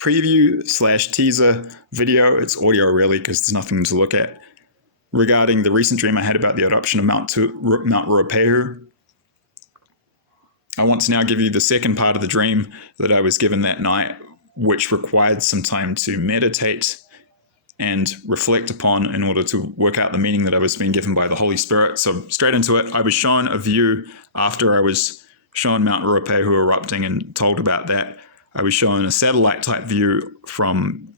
preview slash teaser video. It's audio really because there's nothing to look at. Regarding the recent dream I had about the eruption of Mount Ruapehu. I want to now give you the second part of the dream that I was given that night, which required some time to meditate and reflect upon in order to work out the meaning that I was being given by the Holy Spirit. So straight into it, I was shown a view after I was shown Mount Ruapehu erupting and told about that. I was shown a satellite type view from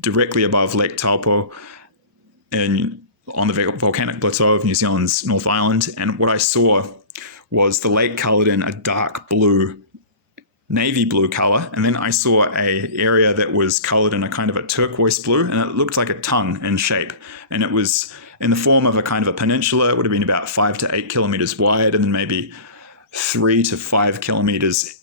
directly above Lake Taupo on the volcanic plateau of New Zealand's North Island. And what I saw was the lake colored in a dark blue, navy blue color. And then I saw a area that was colored in a kind of a turquoise blue, and it looked like a tongue in shape. And it was in the form of a kind of a peninsula. It would have been about 5 to 8 kilometers wide, and then maybe 3 to 5 kilometers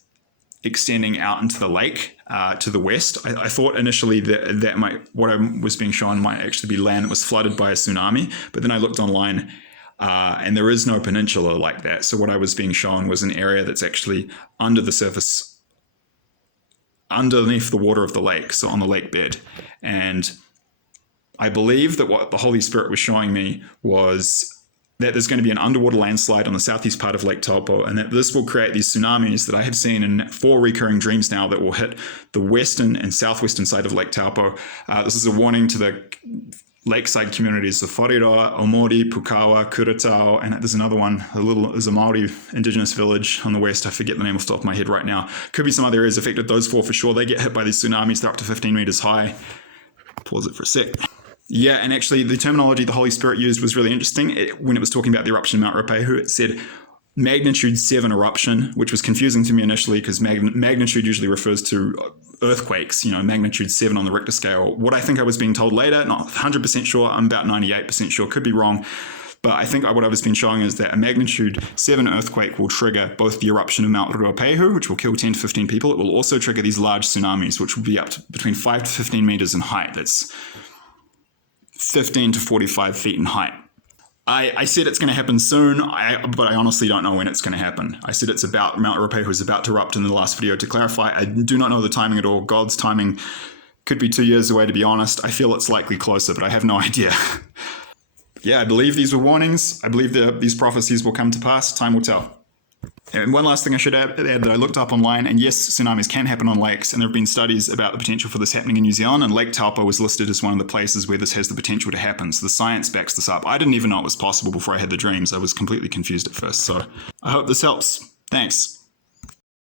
extending out into the lake to the west. I thought initially that what I was being shown might actually be land that was flooded by a tsunami, but then I looked online and there is no peninsula like that. So what I was being shown was an area that's actually under the surface, underneath the water of the lake, so on the lake bed. And I believe that what the Holy Spirit was showing me was that there's going to be an underwater landslide on the southeast part of Lake Taupo, and that this will create these tsunamis that I have seen in 4 recurring dreams now that will hit the western and southwestern side of Lake Taupo. This is a warning to the lakeside communities of Whareroa, Omori, Pukawa, Kuratau, and there's another one, there's a Maori indigenous village on the west. I forget the name off the top of my head right now. Could be some other areas affected. Those 4 for sure. They get hit by these tsunamis. They're up to 15 meters high. Pause it for a sec. Yeah, and actually the terminology the Holy Spirit used was really interesting. When it was talking about the eruption of Mount Ruapehu, it said magnitude 7 eruption, which was confusing to me initially because magnitude usually refers to earthquakes, magnitude 7 on the Richter scale. What I think I was being told later, not 100% sure, I'm about 98% sure, could be wrong, but I think what I was being showing is that a magnitude 7 earthquake will trigger both the eruption of Mount Ruapehu, which will kill 10 to 15 people. It will also trigger these large tsunamis, which will be up to between 5 to 15 meters in height. That's 15 to 45 feet in height. I said it's going to happen soon, but I honestly don't know when it's going to happen. I said Mount Ruapehu is about to erupt in the last video. To clarify, I do not know the timing at all. God's timing could be 2 years away, to be honest. I feel it's likely closer, but I have no idea. Yeah, I believe these were warnings. I believe these prophecies will come to pass. Time will tell. And one last thing I should add that I looked up online, and yes, tsunamis can happen on lakes, and there have been studies about the potential for this happening in New Zealand, and Lake Taupo was listed as one of the places where this has the potential to happen. So the science backs this up. I didn't even know it was possible before I had the dreams. I was completely confused at first. So I hope this helps. Thanks.